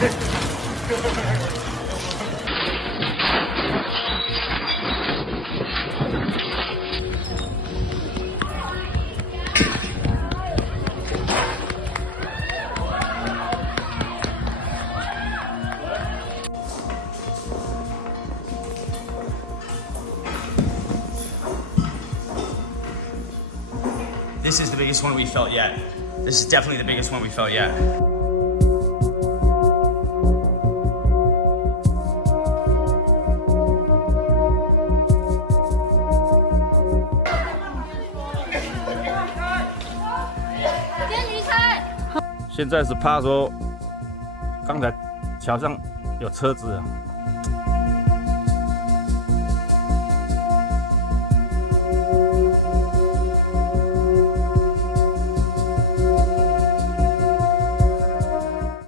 This is the biggest one we felt yet. This is definitely the biggest one we felt yet.现在是怕说，刚才桥上有车子啊。